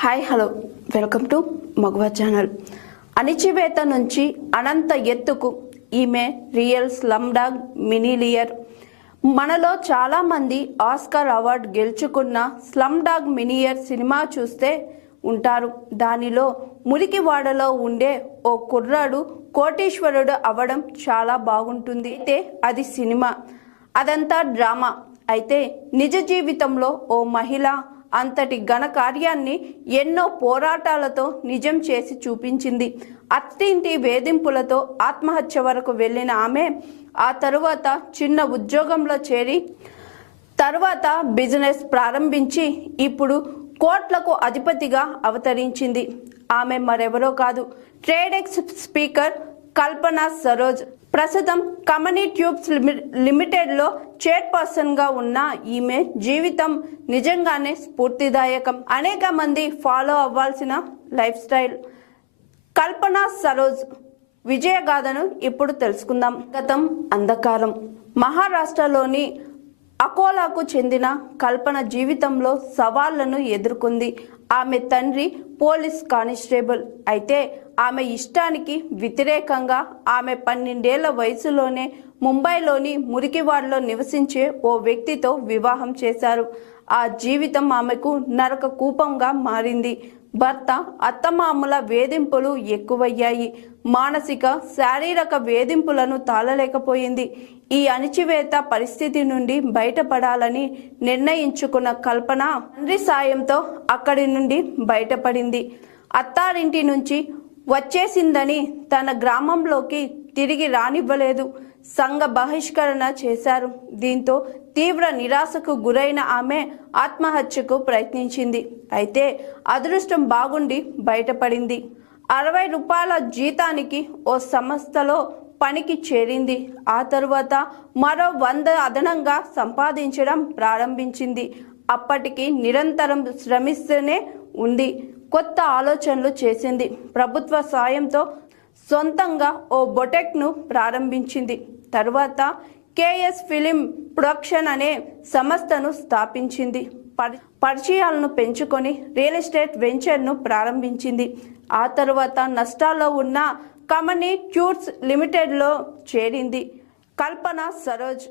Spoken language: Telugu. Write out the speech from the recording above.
హాయ్ హలో వెల్కమ్ టు మగవా ఛానల్ అణిచివేత నుంచి అనంత ఎత్తుకు ఈమె రియల్ స్లమ్డాగ్ మినీలియర్ మనలో చాలామంది ఆస్కార్ అవార్డు గెలుచుకున్న స్లమ్డాగ్ మినియర్ సినిమా చూస్తే ఉంటారు. దానిలో మురికివాడలో ఉండే ఓ కుర్రాడు కోటీశ్వరుడు అవ్వడం చాలా బాగుంటుంది. అయితే అది సినిమా. అదంతా డ్రామా. అయితే నిజ జీవితంలో ఓ మహిళ అంతటి ఘన కార్యాన్ని ఎన్నో పోరాటాలతో నిజం చేసి చూపించింది. అత్తింటి వేధింపులతో ఆత్మహత్య వరకు వెళ్ళిన ఆమె ఆ తరువాత చిన్న ఉద్యోగంలో చేరి తర్వాత బిజినెస్ ప్రారంభించి ఇప్పుడు కోట్లకు అధిపతిగా అవతరించింది. ఆమె మరెవరో కాదు. ట్రేడెక్స్ స్పీకర్ కల్పన సరోజ్ ప్రస్తుతం కమనీ ట్యూబ్స్ లిమి- లిమిటెడ్లో చైర్పర్సన్గా ఉన్న ఈమె జీవితం నిజంగానే స్ఫూర్తిదాయకం. అనేక మంది ఫాలో అవ్వాల్సిన లైఫ్ స్టైల్. కల్పన సరోజ్ విజయగాథను ఇప్పుడు తెలుసుకుందాం. గతం అంధకారం. మహారాష్ట్రలోని అకోలాకు చెందిన కల్పన జీవితంలో సవాళ్ళను ఎదుర్కొంది. ఆమె తండ్రి పోలీస్ కానిస్టేబుల్. అయితే ఆమె ఇష్టానికి వ్యతిరేకంగా ఆమె పన్నెండేళ్ళ వయసులోనే ముంబైలోని మురికివాడలో నివసించే ఓ వ్యక్తితో వివాహం చేశారు. ఆ జీవితం ఆమెకు నరక కూపంగా మారింది. భర్త అత్తమామల వేధింపులు ఎక్కువయ్యాయి. మానసిక శారీరక వేధింపులను తాళలేకపోయింది. ఈ అణిచివేత పరిస్థితి నుండి బయటపడాలని నిర్ణయించుకున్న కల్పన తండ్రి సాయంతో అక్కడి నుండి బయటపడింది. అత్తారింటి నుంచి వచ్చేసిందని తన గ్రామంలోకి తిరిగి రానివ్వలేదు. సంఘ బహిష్కరణ చేశారు. దీంతో తీవ్ర నిరాశకు గురైన ఆమె ఆత్మహత్యకు ప్రయత్నించింది. అయితే అదృష్టం బాగుండి బయటపడింది. అరవై రూపాయల జీతానికి ఓ సంస్థలో పనికి చేరింది. ఆ తరువాత మరో వంద అదనంగా సంపాదించడం ప్రారంభించింది. అప్పటికి నిరంతరం శ్రమిస్తూనే ఉంది. కొత్త ఆలోచనలు చేసింది. ప్రభుత్వ సాయంతో సొంతంగా ఓ బొటెక్ను ప్రారంభించింది. తరువాత కేఎస్ ఫిలిం ప్రొడక్షన్ అనే సంస్థను స్థాపించింది. పరి- పరిచయాలను పెంచుకొని రియల్ ఎస్టేట్ వెంచర్ను ప్రారంభించింది. ఆ తరువాత నష్టాల్లో ఉన్న కమనీ ట్యూట్స్ లిమిటెడ్లో చేరింది. కల్పన సరోజ్